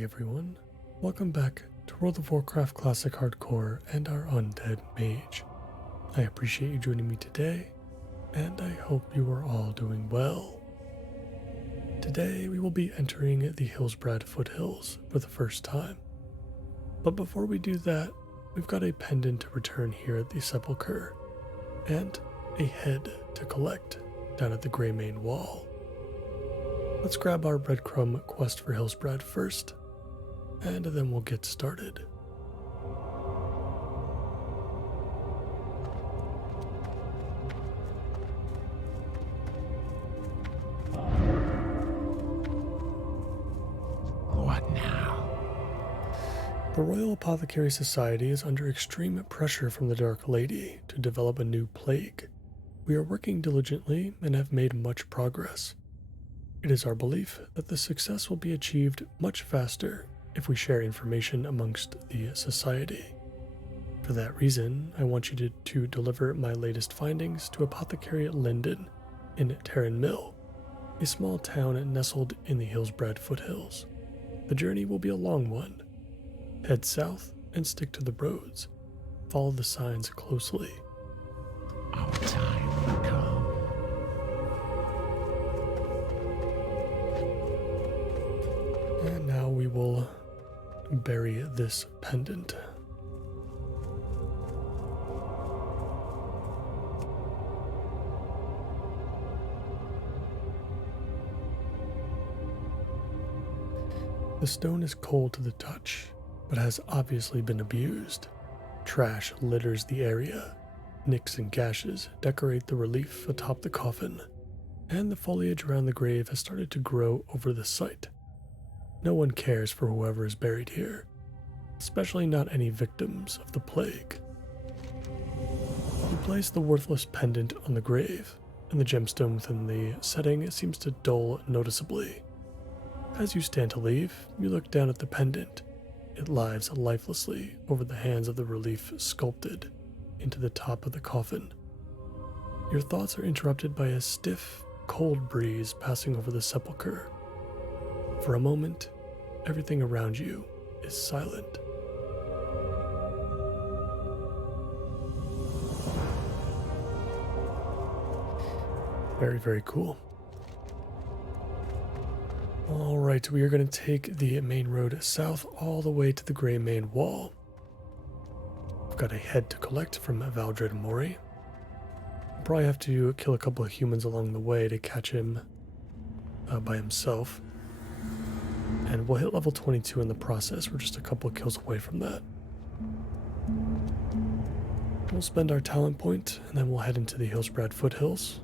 Hey everyone, welcome back to World of Warcraft Classic Hardcore and our Undead Mage. I appreciate you joining me today, and I hope you are all doing well. Today we will be entering the Hillsbrad foothills for the first time. But before we do that, we've got a pendant to return here at the Sepulchre, and a head to collect down at the Greymane Wall. Let's grab our breadcrumb quest for Hillsbrad first, and then we'll get started. What now? The Royal Apothecary Society is under extreme pressure from the Dark Lady to develop a new plague. We are working diligently and have made much progress. It is our belief that the success will be achieved much faster if we share information amongst the Society. For that reason, I want you to deliver my latest findings to Apothecary Linden in Terran Mill, a small town nestled in the Hillsbrad foothills. The journey will be a long one. Head south and stick to the roads. Follow the signs closely. Our time will come. And now we will bury this pendant. The stone is cold to the touch, but has obviously been abused. Trash litters the area. Nicks and gashes decorate the relief atop the coffin, and the foliage around the grave has started to grow over the site. No one cares for whoever is buried here, especially not any victims of the plague. You place the worthless pendant on the grave, and the gemstone within the setting seems to dull noticeably. As you stand to leave, you look down at the pendant. It lies lifelessly over the hands of the relief sculpted into the top of the coffin. Your thoughts are interrupted by a stiff, cold breeze passing over the sepulchre. For a moment, everything around you is silent. Very, very cool. Alright, we are going to take the main road south all the way to the Greymane Wall. I've got a head to collect from Valdred Mori. I'll probably have to kill a couple of humans along the way to catch him by himself. And we'll hit level 22 in the process. We're just a couple of kills away from that. We'll spend our talent point, and then we'll head into the Hillsbrad foothills.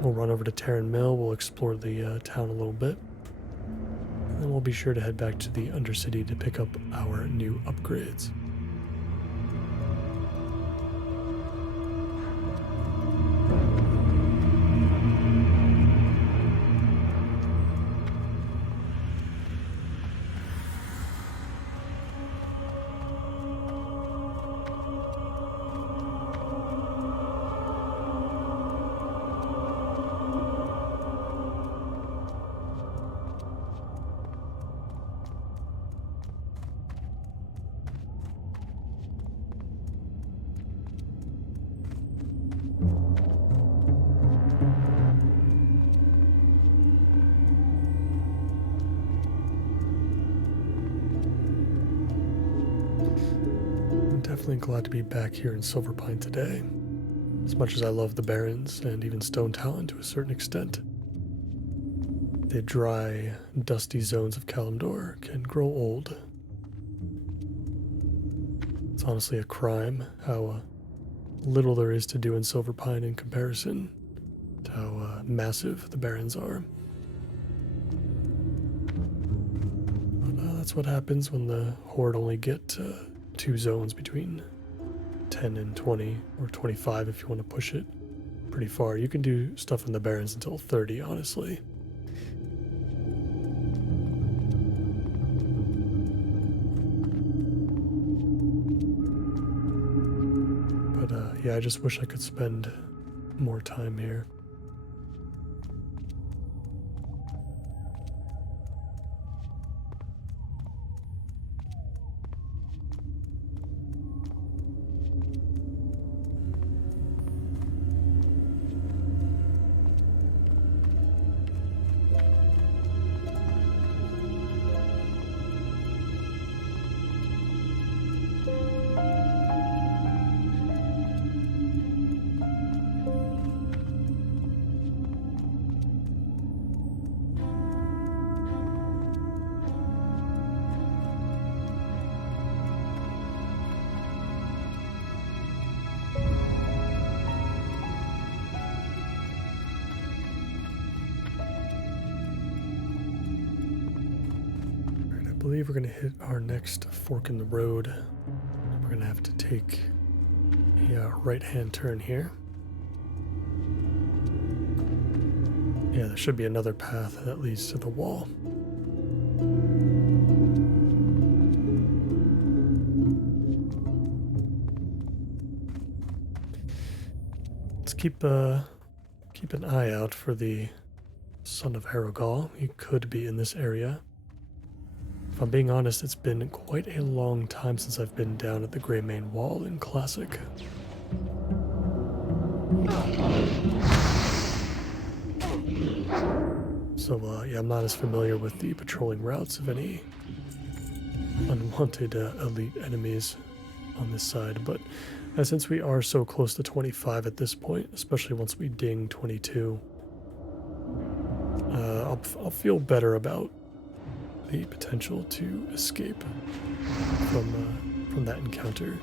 We'll run over to Terran Mill, we'll explore the town a little bit. And then we'll be sure to head back to the Undercity to pick up our new upgrades. Definitely glad to be back here in Silverpine today. As much as I love the Barrens and even Stone Talon to a certain extent, the dry, dusty zones of Kalimdor can grow old. It's honestly a crime how little there is to do in Silverpine in comparison to how massive the Barrens are. But that's what happens when the Horde only get 2 zones between 10 and 20, or 25 if you want to push it pretty far. You can do stuff in the Barrens until 30, honestly. But yeah, I just wish I could spend more time here. believe we're going to hit our next fork in the road. We're going to have to take a right-hand turn here. Yeah, there should be another path that leads to the wall. Let's keep an eye out for the Son of Harogal. He could be in this area. If I'm being honest, it's been quite a long time since I've been down at the Greymane Wall in Classic. So, yeah, I'm not as familiar with the patrolling routes of any unwanted elite enemies on this side, but since we are so close to 25 at this point, especially once we ding 22, I'll feel better about the potential to escape from that encounter.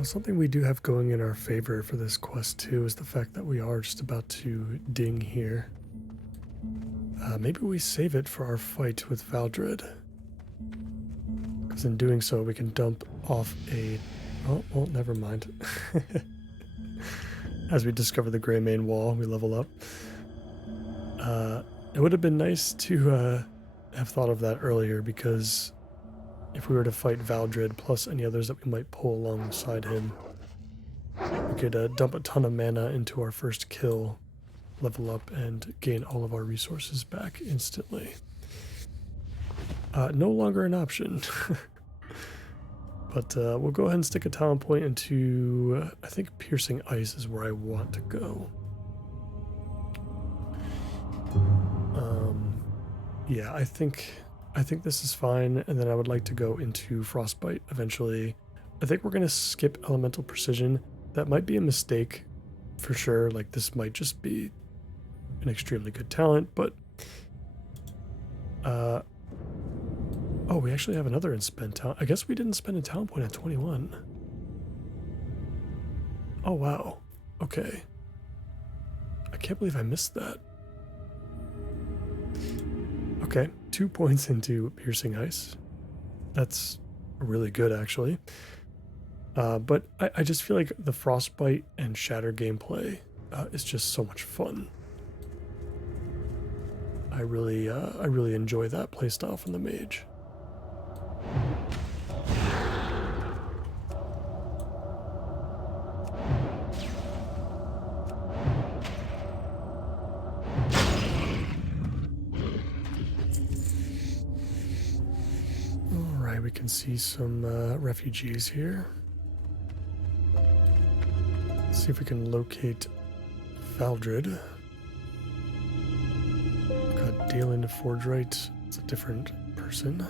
Something we do have going in our favor for this quest too is the fact that we are just about to ding here. Maybe we save it for our fight with Valdred, because in doing so we can dump off a... oh, well, never mind. As we discover the Greymane Wall, we level up. It would have been nice to have thought of that earlier, because if we were to fight Valdred plus any others that we might pull alongside him, we could dump a ton of mana into our first kill, level up, and gain all of our resources back instantly. No longer an option. But we'll go ahead and stick a talent point into, I think Piercing Ice is where I want to go. Yeah, I think this is fine, and then I would like to go into Frostbite eventually. I think we're going to skip Elemental Precision. That might be a mistake for sure. Like, this might just be an extremely good talent, but oh, we actually have another unspent talent. I guess we didn't spend a talent point at 21. Oh, wow. Okay. I can't believe I missed that. Okay, 2 points into Piercing Ice. That's really good, actually. But I just feel like the Frostbite and Shatter gameplay is just so much fun. I really enjoy that playstyle from the Mage. We can see some refugees here. Let's see if we can locate Valdred. Got Dalen to Forgerite. It's a different person.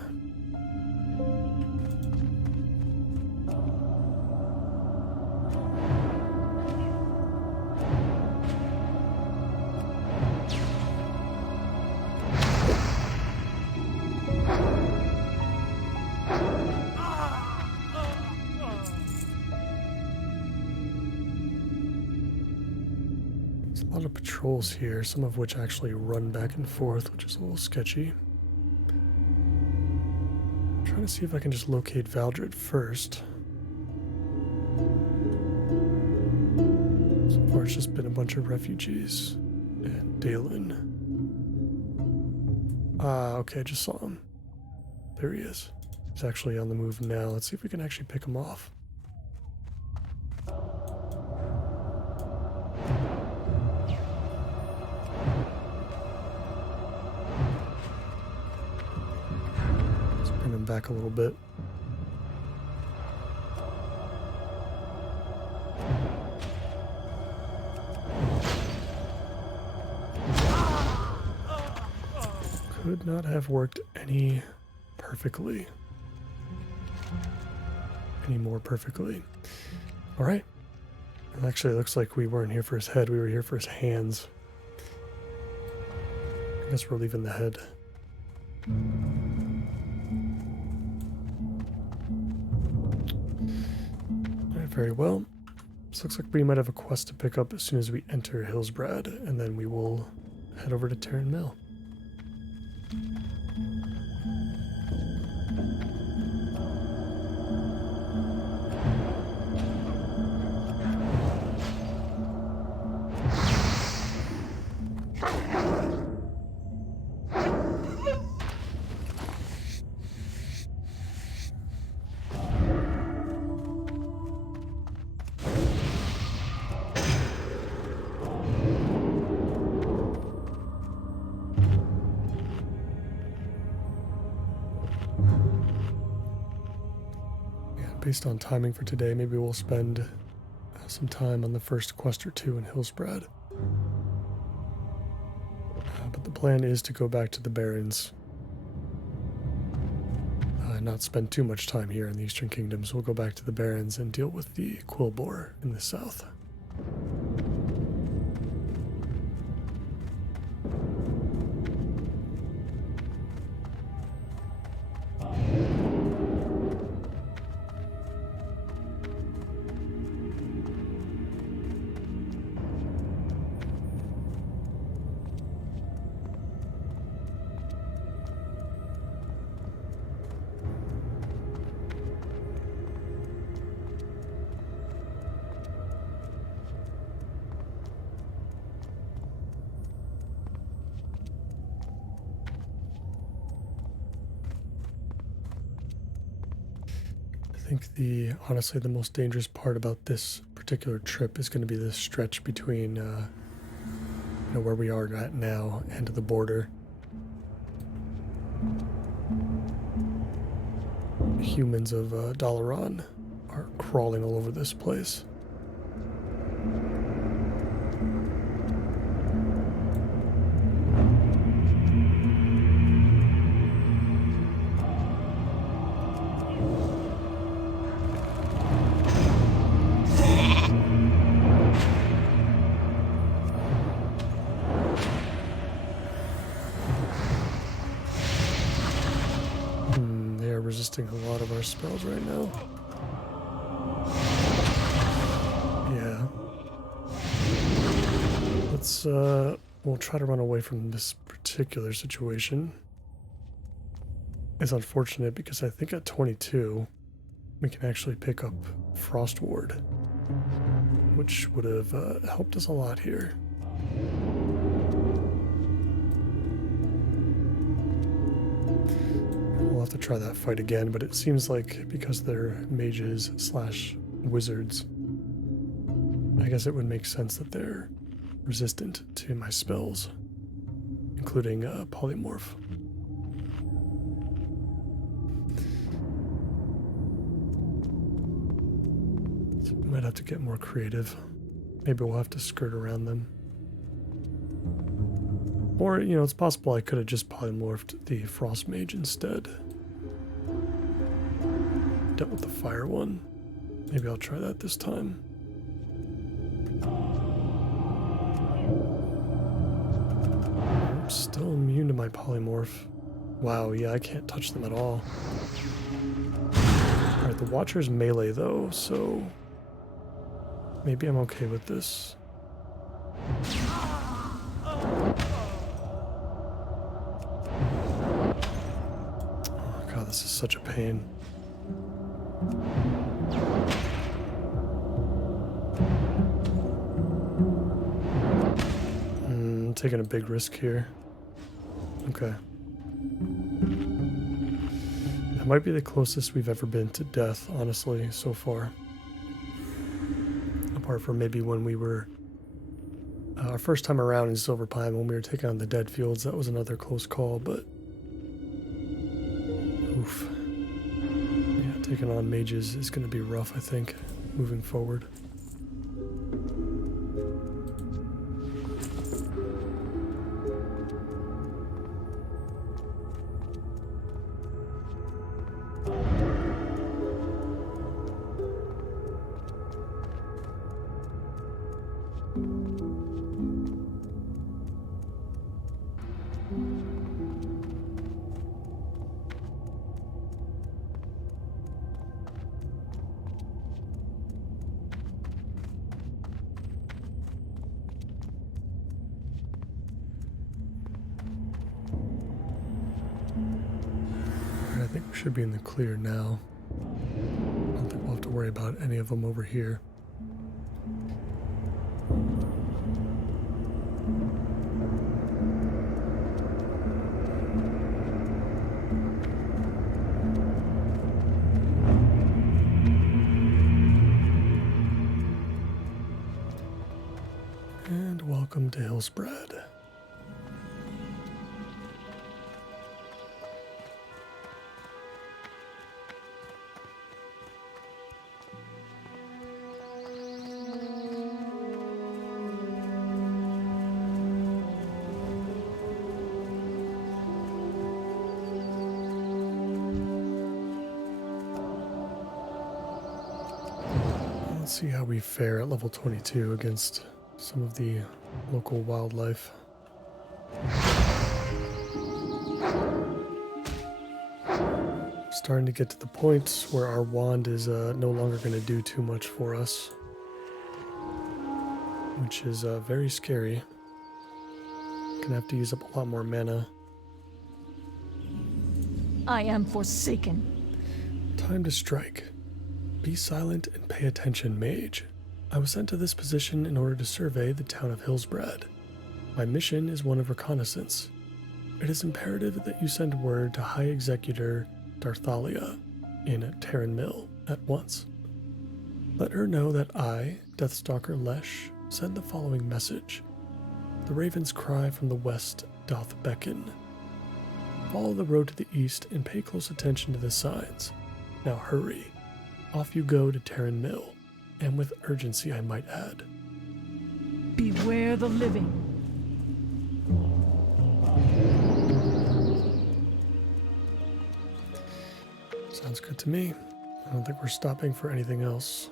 A lot of patrols here, some of which actually run back and forth, which is a little sketchy. I'm trying to see if I can just locate Valdred first. far it's just been a bunch of refugees. And Dalen. Okay, I just saw him. There he is. He's actually on the move now. Let's see if we can actually pick him off. Let's bring him back a little bit. Could not have worked any more perfectly. All right. Actually, it looks like we weren't here for his head. We were here for his hands. I guess we're leaving the head. All right, very well. This looks like we might have a quest to pick up as soon as we enter Hillsbrad, and then we will head over to Terran Mill. Based on timing for today, maybe we'll spend some time on the first quest or two in Hillsbrad. But the plan is to go back to the Barrens. Not spend too much time here in the Eastern Kingdoms. We'll go back to the Barrens and deal with the Quillbore in the south. I think honestly the most dangerous part about this particular trip is going to be this stretch between where we are at now and to the border. The humans of Dalaran are crawling all over this place. Resisting a lot of our spells right now. Yeah. Let's, we'll try to run away from this particular situation. It's unfortunate because I think at 22, we can actually pick up Frost Ward, which would have helped us a lot here. We'll have to try that fight again, but it seems like because they're mages / wizards, I guess it would make sense that they're resistant to my spells, including polymorph. So we might have to get more creative. Maybe we'll have to skirt around them. Or, it's possible I could have just polymorphed the Frost Mage instead. Dealt with the fire one. Maybe I'll try that this time. I'm still immune to my polymorph. Wow, yeah, I can't touch them at all. Alright, the Watcher's melee though, so maybe I'm okay with this. This is such a pain. taking a big risk here. Okay. That might be the closest we've ever been to death, honestly, so far. Apart from maybe when we were... our first time around in Silver Pine, when we were taking on the Dead Fields, that was another close call, but... oof. Yeah, taking on mages is going to be rough, I think, moving forward. I think we should be in the clear now. I don't think we'll have to worry about any of them over here. And welcome to Hillspread. Let's see how we fare at level 22 against some of the local wildlife. Starting to get to the point where our wand is no longer going to do too much for us, which is very scary. Gonna have to use up a lot more mana. I am forsaken. Time to strike. Be silent and pay attention, Mage. I was sent to this position in order to survey the town of Hillsbrad. My mission is one of reconnaissance. It is imperative that you send word to High Executor Darthalia in Terran Mill at once. Let her know that I, Deathstalker Lesh, send the following message. The raven's cry from the west doth beckon. Follow the road to the east and pay close attention to the signs. Now hurry. Off you go to Terran Mill, and with urgency I might add. Beware the living. Sounds good to me. I don't think we're stopping for anything else.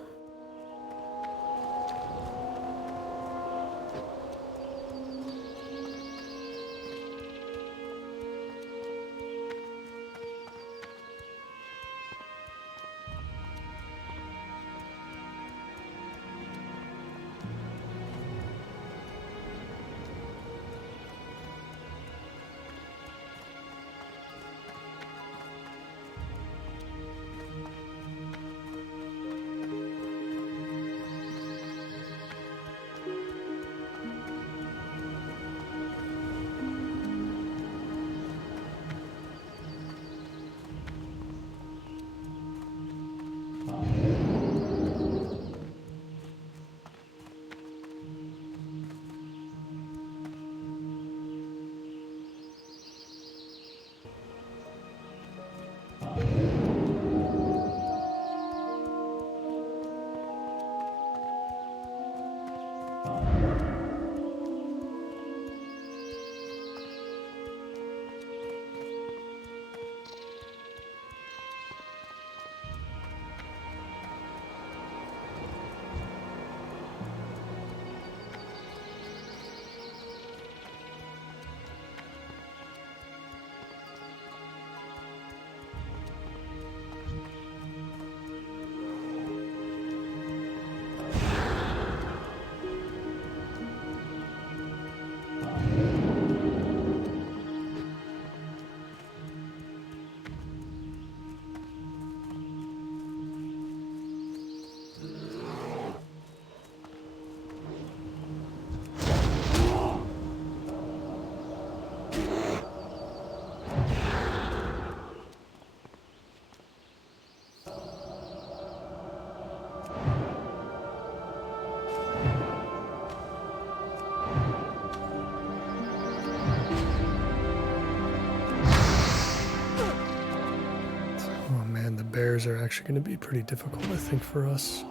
bears are actually going to be pretty difficult, I think, for us.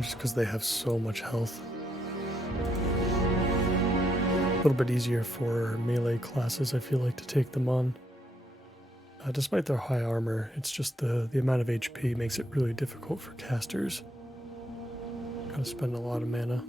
Just because they have so much health. A little bit easier for melee classes, I feel like, to take them on. Despite their high armor, it's just the amount of HP makes it really difficult for casters. Gotta spend a lot of mana.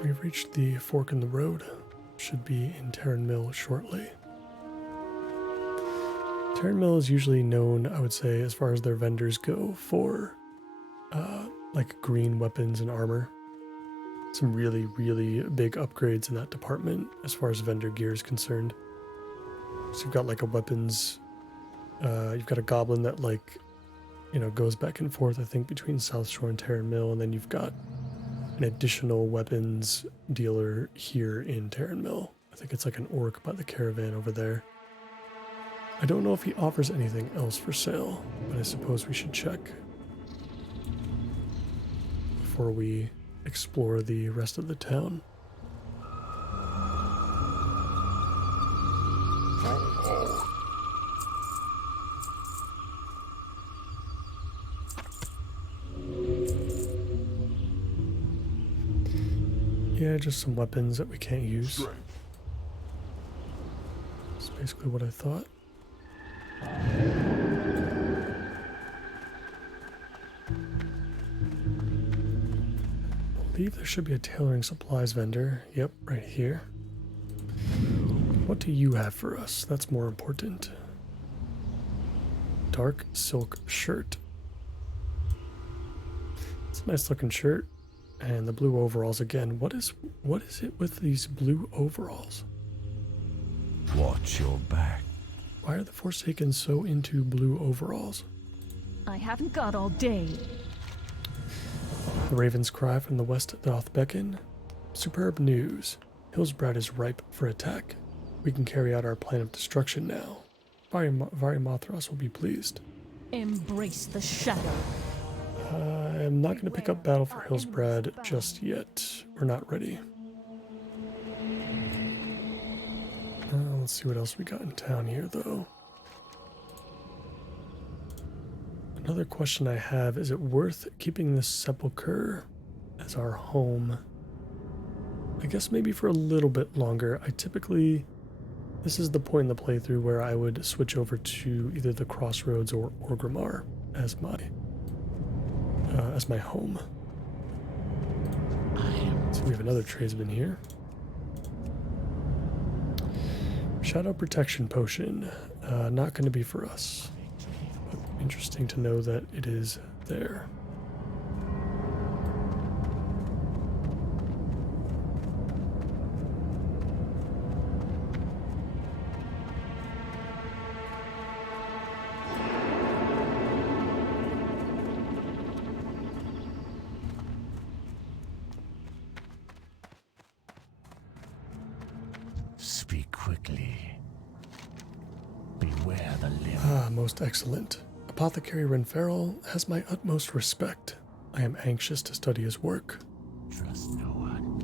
We've reached the fork in the road. Should be in Terran Mill shortly. Terran Mill is usually known, I would say, as far as their vendors go, for like green weapons and armor. Some really, really big upgrades in that department as far as vendor gear is concerned. So you've got like a weapons, you've got a goblin that goes back and forth, I think, between South Shore and Terran Mill, and then you've got an additional weapons dealer here in Terran Mill. I think it's like an orc by the caravan over there. I don't know if he offers anything else for sale, but I suppose we should check before we explore the rest of the town. Yeah, just some weapons that we can't use. That's basically what I thought. I believe there should be a tailoring supplies vendor. Yep, right here. What do you have for us? That's more important. Dark silk shirt. It's a nice looking shirt. And the blue overalls again. What is it with these blue overalls? Watch your back. Why are the Forsaken so into blue overalls? I haven't got all day. The ravens cry from the west doth beckon. Superb news. Hillsbrad is ripe for attack. We can carry out our plan of destruction now. Varimothras will be pleased. Embrace the shadow. I'm not going to pick up Battle for Hillsbrad just yet. We're not ready. Let's see what else we got in town here, though. Another question I have, is it worth keeping this sepulcher as our home? I guess maybe for a little bit longer. This is the point in the playthrough where I would switch over to either the Crossroads or Orgrimmar as my home. So we have another tradesman here. Shadow protection potion. Not going to be for us. But interesting to know that it is there. Speak quickly. Beware the limb. Most excellent. Apothecary Renfarrell has my utmost respect. I am anxious to study his work. Trust no one.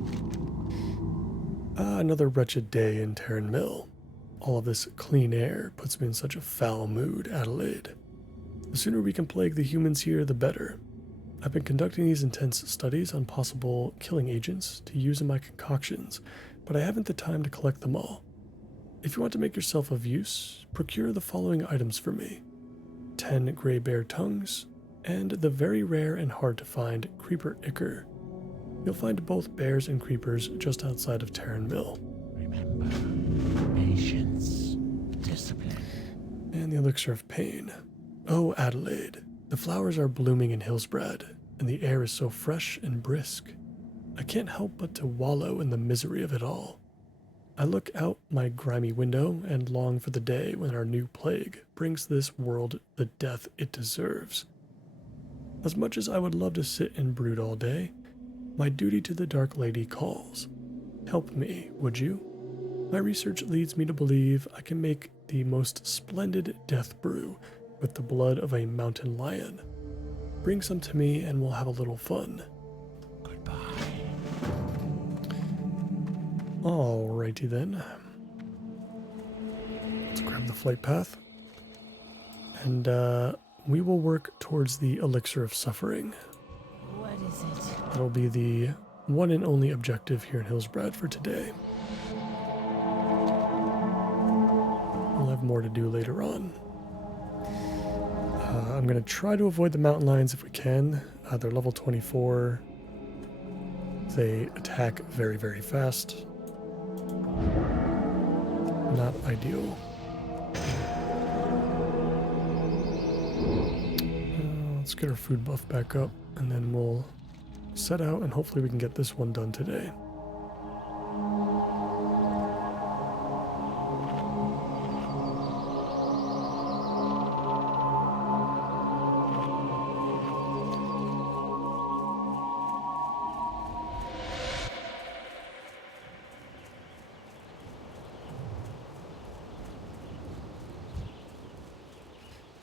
Another wretched day in Terran Mill. All of this clean air puts me in such a foul mood, Adelaide. The sooner we can plague the humans here, the better. I've been conducting these intense studies on possible killing agents to use in my concoctions, but I haven't the time to collect them all. If you want to make yourself of use, procure the following items for me. 10 gray bear tongues and the very rare and hard to find creeper ichor. You'll find both bears and creepers just outside of Terran Mill. Remember, patience, discipline. And the elixir of pain. Oh, Adelaide, the flowers are blooming in Hillsbrad, and the air is so fresh and brisk. I can't help but to wallow in the misery of it all. I look out my grimy window and long for the day when our new plague brings this world the death it deserves. As much as I would love to sit and brood all day, my duty to the Dark Lady calls. Help me, would you? My research leads me to believe I can make the most splendid death brew with the blood of a mountain lion. Bring some to me and we'll have a little fun. Goodbye. Alrighty then. Let's grab the flight path. And we will work towards the elixir of suffering. What is it? That'll be the one and only objective here in Hillsbrad for today. We'll have more to do later on. I'm going to try to avoid the mountain lions if we can. They're level 24. They attack very, very fast. Not ideal. Let's get our food buff back up, and then we'll set out, and hopefully we can get this one done today.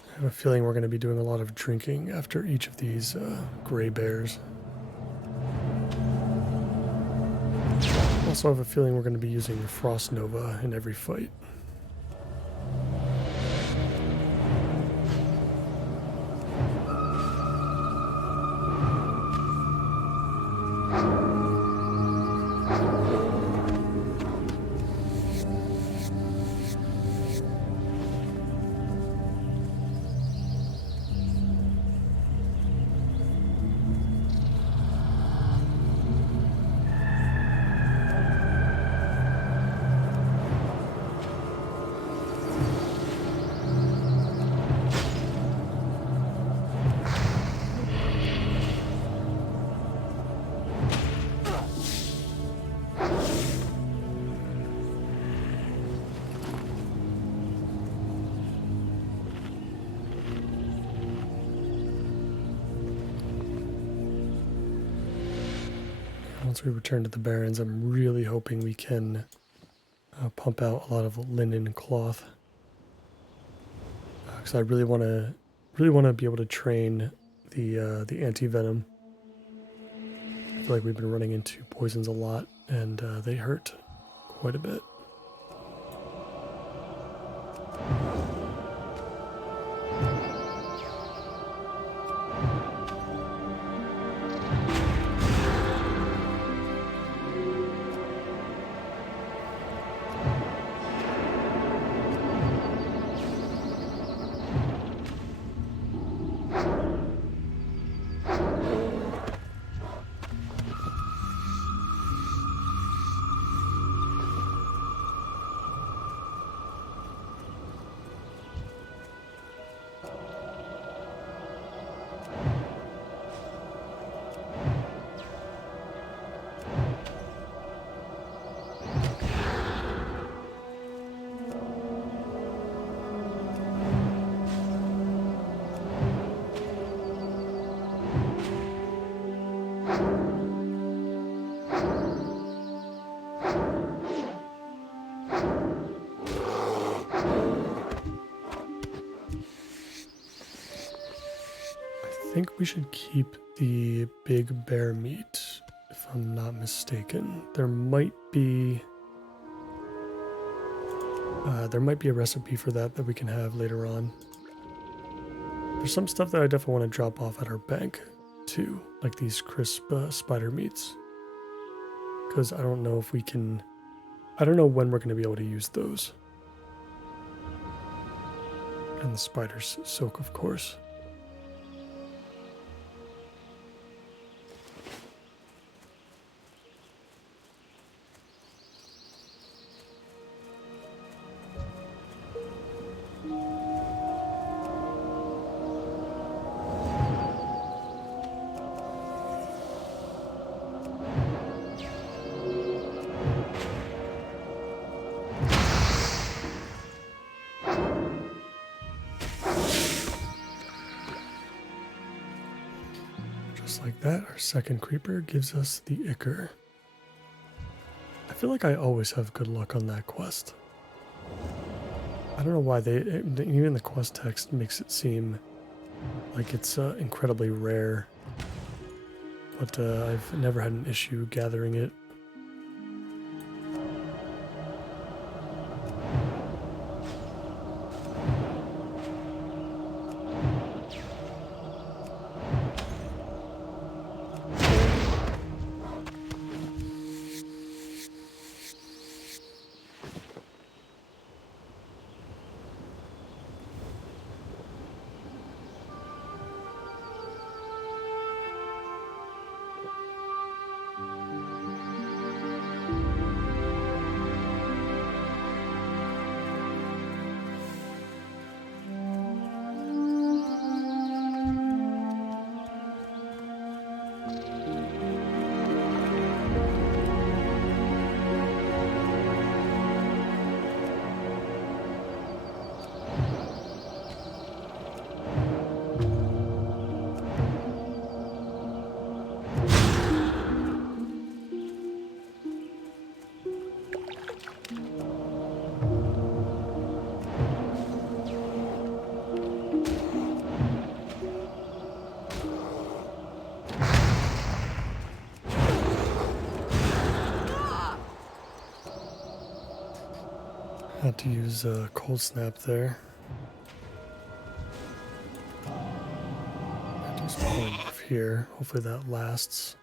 I have a feeling we're going to be doing a lot of drinking after each of these gray bears. Also have a feeling we're going to be using Frost Nova in every fight. Once we return to the Barrens, I'm really hoping we can pump out a lot of linen and cloth, because I really want to be able to train the anti-venom. I feel like we've been running into poisons a lot, and they hurt quite a bit. I think we should keep the big bear meat, if I'm not mistaken. There might be a recipe for that we can have later on. There's some stuff that I definitely want to drop off at our bank too, like these crisp spider meats, because I don't know if we can. I don't know when we're going to be able to use those. And the spider's soak, of course. Just like that, our second creeper gives us the Ichor. I feel like I always have good luck on that quest. I don't know why even the quest text makes it seem like it's incredibly rare, but I've never had an issue gathering it. Had to use a cold snap there. I just point off here. Hopefully that lasts.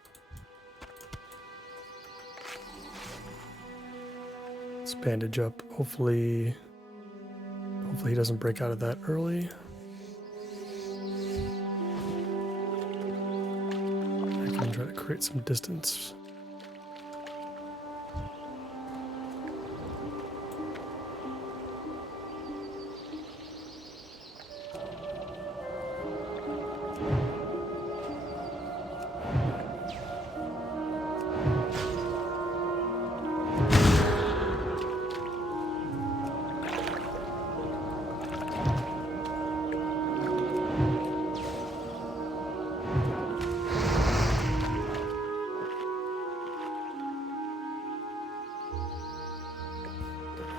Let's bandage up. Hopefully he doesn't break out of that early. I can try to create some distance.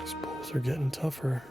These poles are getting tougher.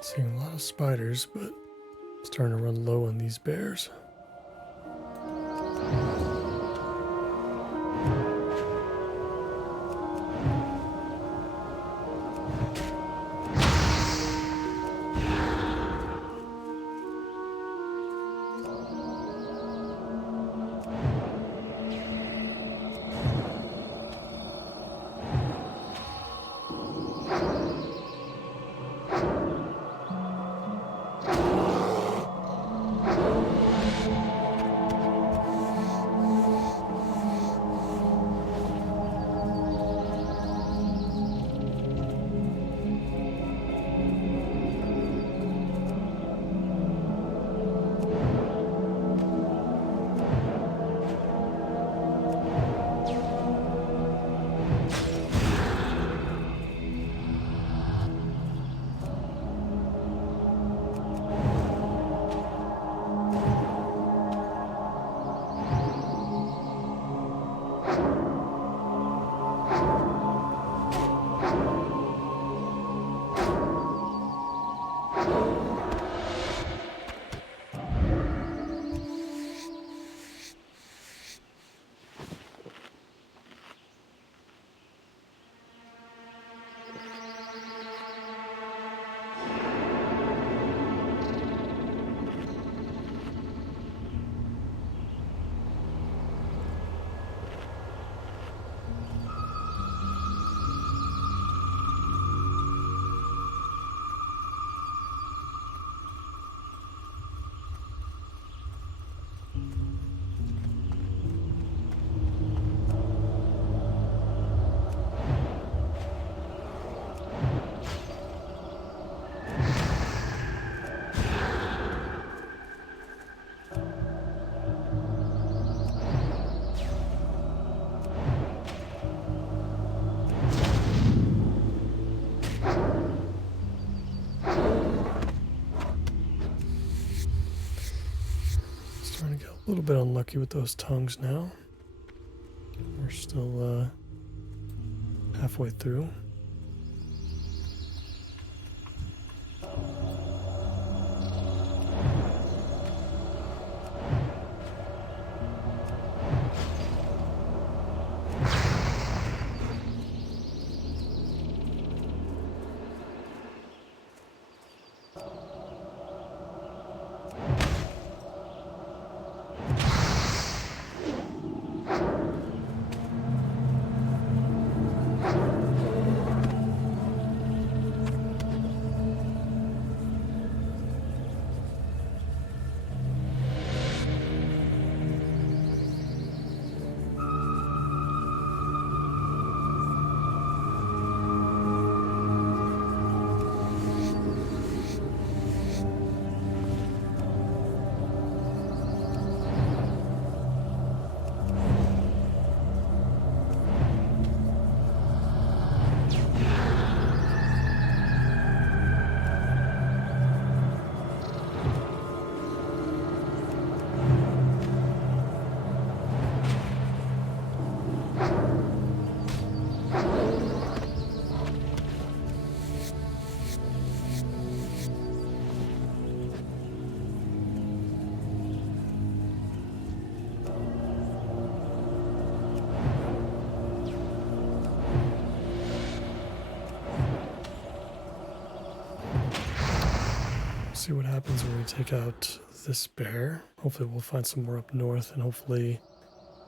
Seeing a lot of spiders, but starting to run low on these bears. gonna get a little bit unlucky with those tongues now. We're still halfway through. See what happens when we take out this bear. Hopefully we'll find some more up north, and hopefully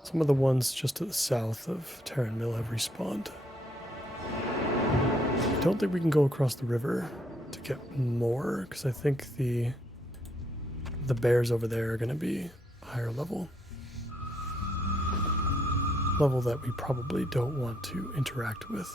some of the ones just to the south of Terran Mill have respawned. I don't think we can go across the river to get more, because I think the bears over there are going to be higher level. Level that we probably don't want to interact with.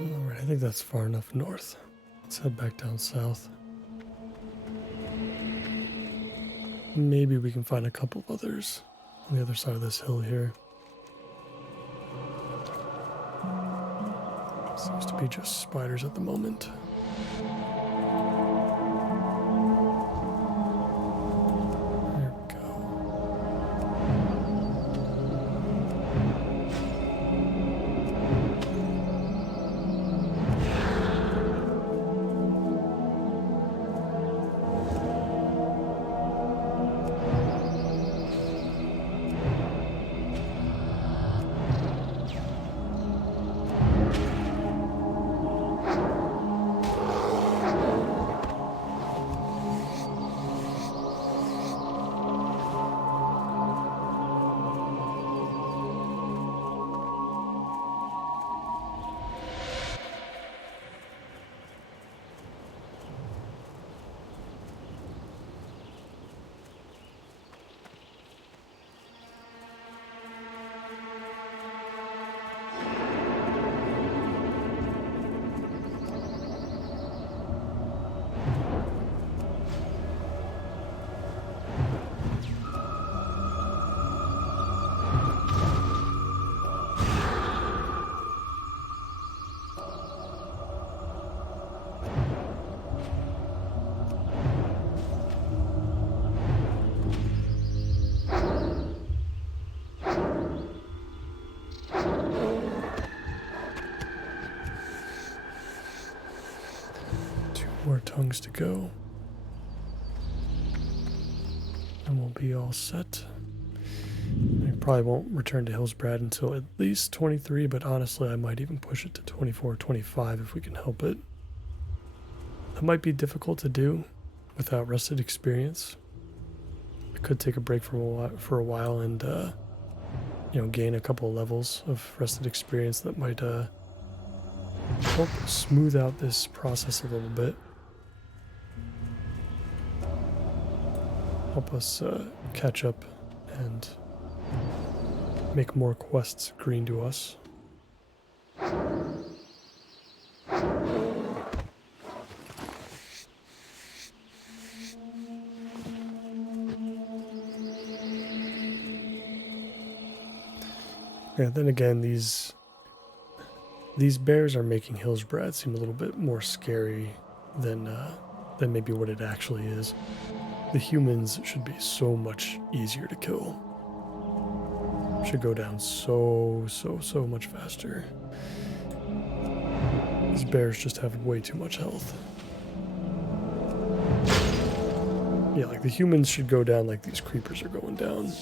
Alright, I think that's far enough north. Let's head back down south. Maybe we can find a couple of others on the other side of this hill here. Seems to be just spiders at the moment. There we go. More tongues to go. And we'll be all set. I probably won't return to Hillsbrad until at least 23, but honestly I might even push it to 24, 25 if we can help it. That might be difficult to do without rested experience. I could take a break for a while and gain a couple of levels of rested experience that might help smooth out this process a little bit. Help us catch up and make more quests green to us. Yeah, then again, these bears are making Hillsbrad seem a little bit more scary than maybe what it actually is. The humans should be so much easier to kill. Should go down so much faster. These bears just have way too much health. Yeah, like the humans should go down like these creepers are going down.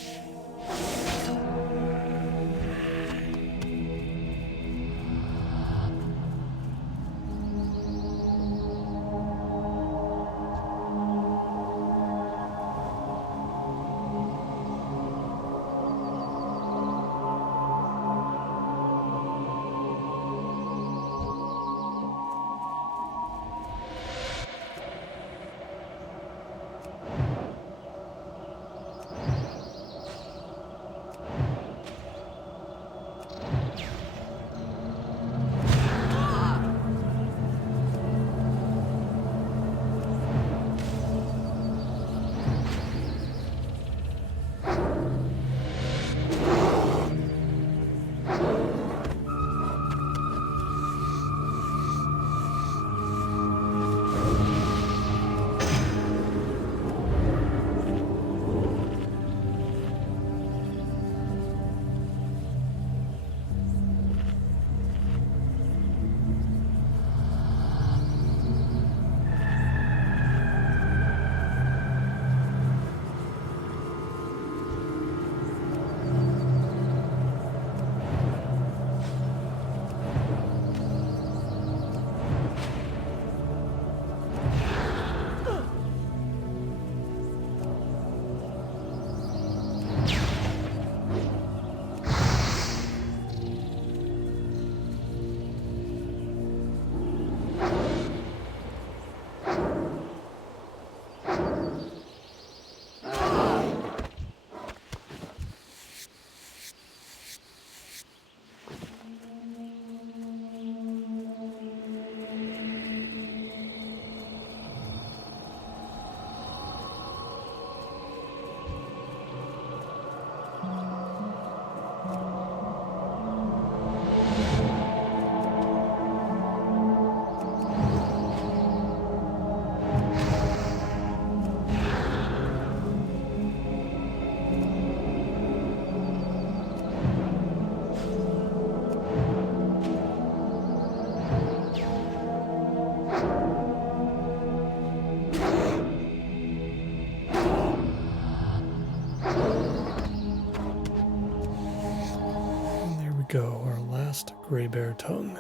Go, our last gray bear tongue.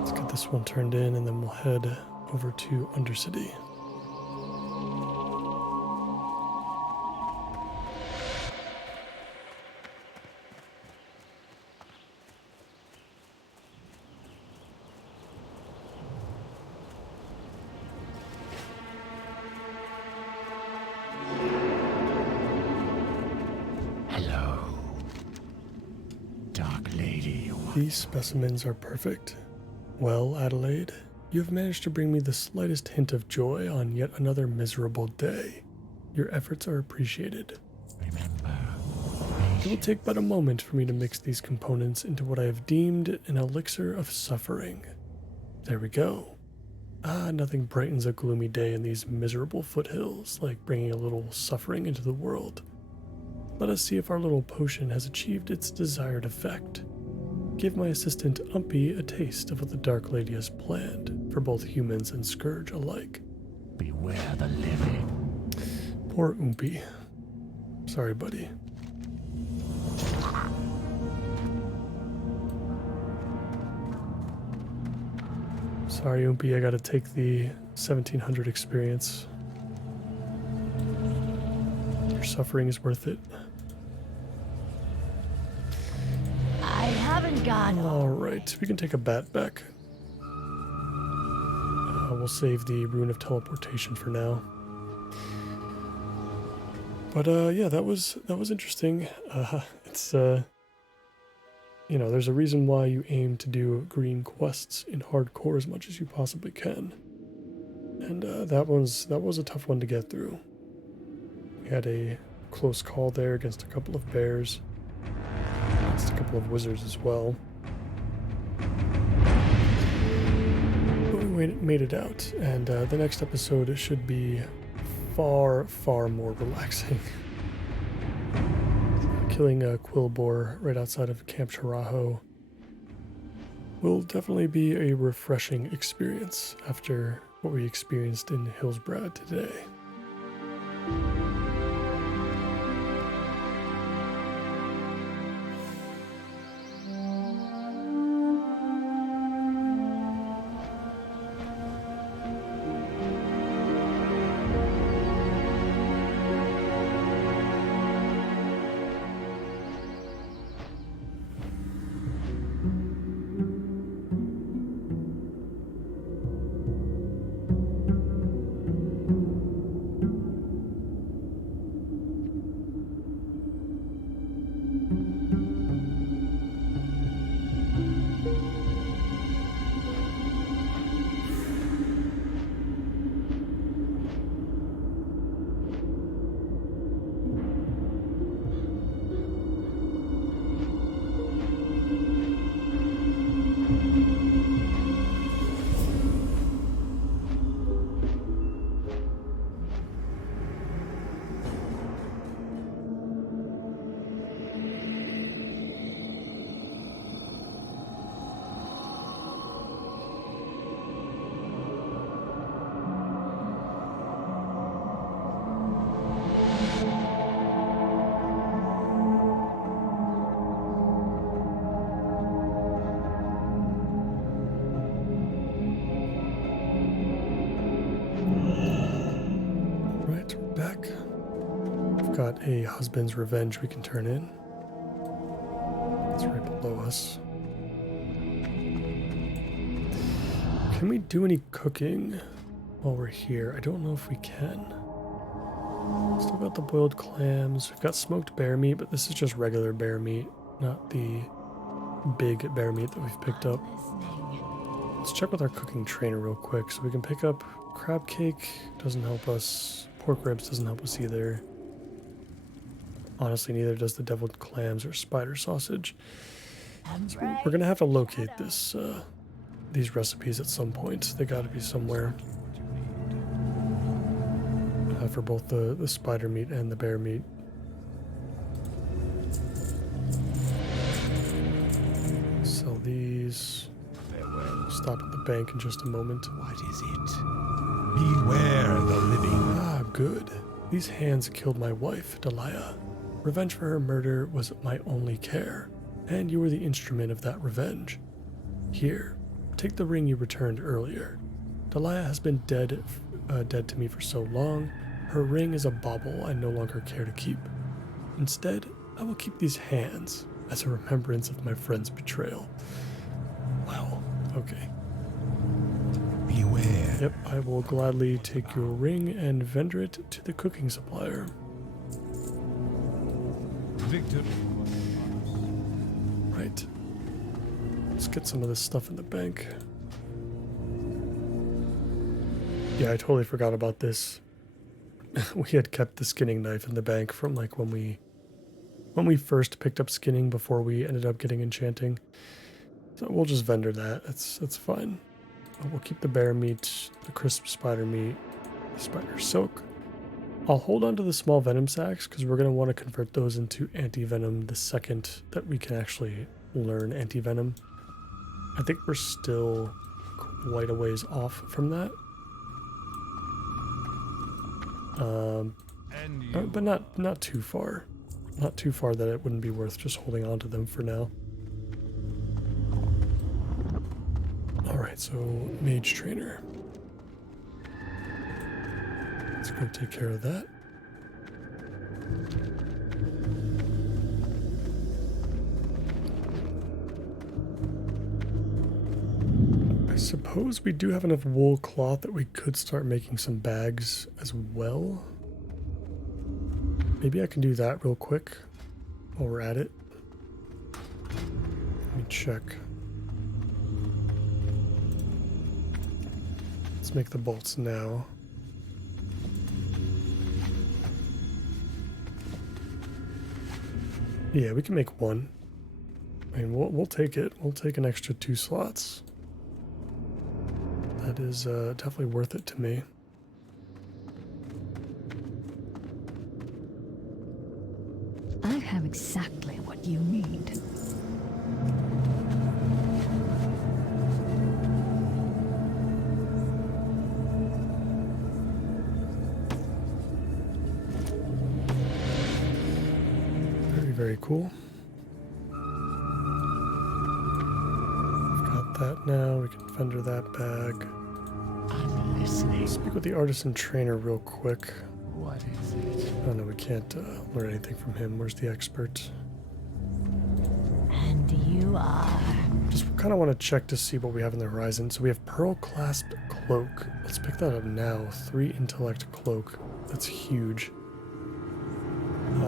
Let's get this one turned in and then we'll head over to Undercity. These specimens are perfect. Well, Adelaide, you have managed to bring me the slightest hint of joy on yet another miserable day. Your efforts are appreciated. Remember, It will take but a moment for me to mix these components into what I have deemed an elixir of suffering. There we go. Nothing brightens a gloomy day in these miserable foothills like bringing a little suffering into the world. Let us see if our little potion has achieved its desired effect. give my assistant Umpy a taste of what the Dark Lady has planned for both humans and Scourge alike. Beware the living. Poor Umpy. Sorry, buddy. Sorry, Umpy, I gotta take the 1700 experience. Your suffering is worth it. I haven't gone. Alright, we can take a bat back. We'll save the Rune of Teleportation for now. But yeah, that was interesting. It's you know, there's a reason why you aim to do green quests in hardcore as much as you possibly can. And that was a tough one to get through. We had a close call there against a couple of bears, against a couple of wizards as well. But we made it out, and the next episode should be far, far more relaxing. Killing a Quillboar right outside of Camp Charajo will definitely be a refreshing experience after what we experienced in Hillsbrad today. Got a husband's revenge we can turn in. It's right below us. Can we do any cooking while we're here? I don't know if we can. Still got the boiled clams. We've got smoked bear meat, but this is just regular bear meat, not the big bear meat that we've picked up. Let's check with our cooking trainer real quick. So we can pick up crab cake, doesn't help us. Pork ribs doesn't help us either. Honestly, neither does the deviled clams or spider sausage. So we're gonna have to locate this, these recipes at some point. They gotta be somewhere. For both the spider meat and the bear meat. Sell these. Stop at the bank in just a moment. What is it? Beware the living. Ah, good. These hands killed my wife, Delia. Revenge for her murder was my only care, and you were the instrument of that revenge. Here, take the ring you returned earlier. Delia has been dead to me for so long, her ring is a bauble I no longer care to keep. Instead, I will keep these hands as a remembrance of my friend's betrayal. Wow, okay. Beware. Yep, I will gladly take your ring and vendor it to the cooking supplier. Victor. Right. Let's get some of this stuff in the bank. Yeah, I totally forgot about this. We had kept the skinning knife in the bank from like when we first picked up skinning before we ended up getting enchanting. So we'll just vendor that. That's fine. We'll keep the bear meat, the crisp spider meat, the spider silk. I'll hold on to the small venom sacs because we're going to want to convert those into anti-venom the second that we can actually learn anti-venom. I think we're still quite a ways off from that. But not too far. Not too far that it wouldn't be worth just holding on to them for now. Alright, so Mage Trainer. Let's go take care of that. I suppose we do have enough wool cloth that we could start making some bags as well. Maybe I can do that real quick while we're at it. Let me check. Let's make the bolts now. Yeah, we can make one. I mean, we'll take it. We'll take an extra 2 slots. That is definitely worth it to me. I have exactly what you need. Very, very cool. That now, we can fender that bag. I'm listening. Speak with the artisan trainer real quick. What is it? Oh no, we can't learn anything from him. Where's the expert? And you are... Just kind of want to check to see what we have in the horizon. So we have Pearl Clasped Cloak. Let's pick that up now. 3 Intellect Cloak. That's huge.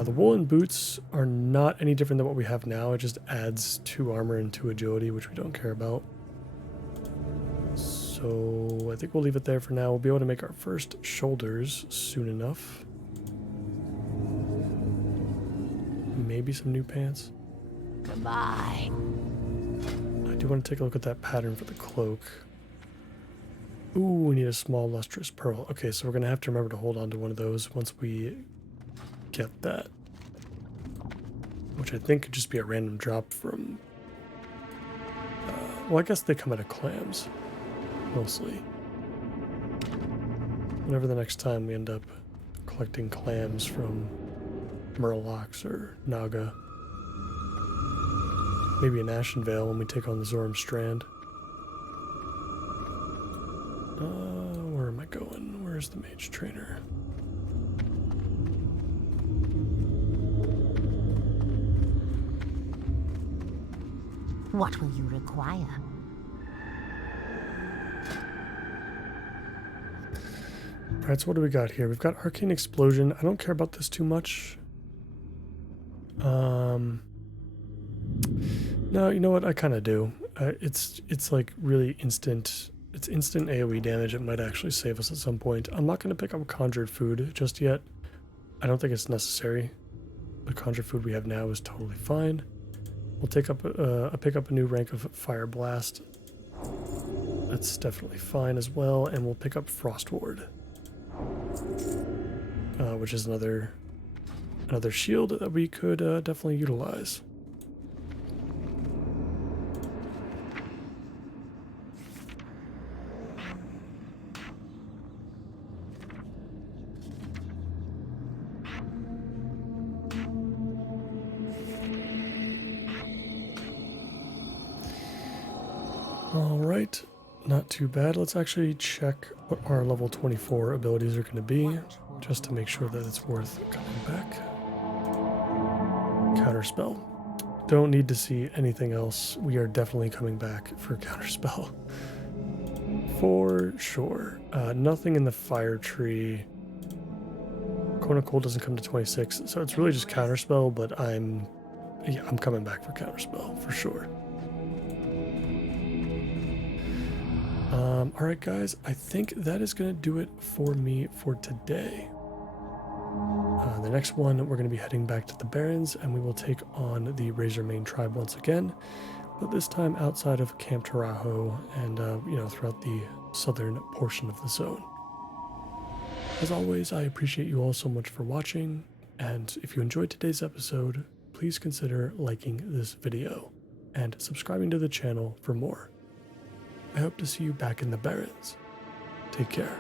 The woolen boots are not any different than what we have now. It just adds 2 armor and 2 agility, which we don't care about. So I think we'll leave it there for now. We'll be able to make our first shoulders soon enough. Maybe some new pants. Goodbye. I do want to take a look at that pattern for the cloak. Ooh, we need a small lustrous pearl. Okay, so we're going to have to remember to hold on to one of those once we get that. Which I think could just be a random drop from... well, I guess they come out of clams. Mostly. Whenever the next time we end up collecting clams from Murlocs or Naga. Maybe an Ashenvale when we take on the Zoram Strand. Where am I going? Where's the Mage Trainer? What will you require? Alright, so what do we got here? We've got Arcane Explosion. I don't care about this too much. No, you know what? I kind of do. It's like really instant. It's instant AoE damage. It might actually save us at some point. I'm not going to pick up conjured food just yet. I don't think it's necessary. The conjured food we have now is totally fine. We'll take up pick up a new rank of Fire Blast. That's definitely fine as well, and we'll pick up Frost Ward, which is another shield that we could definitely utilize. All right, not too bad. Let's actually check what our level 24 abilities are going to be, just to make sure that it's worth coming back. Counterspell. Don't need to see anything else. We are definitely coming back for Counterspell. For sure. Nothing in the Fire Tree. Cone of Cold doesn't come to 26, so it's really just Counterspell, but I'm coming back for Counterspell, for sure. Alright guys, I think that is going to do it for me for today. The next one, we're going to be heading back to the Barrens, and we will take on the Razormane tribe once again, but this time outside of Camp Tarajo and, throughout the southern portion of the zone. As always, I appreciate you all so much for watching, and if you enjoyed today's episode, please consider liking this video. and subscribing to the channel for more. I hope to see you back in the Barrens. Take care.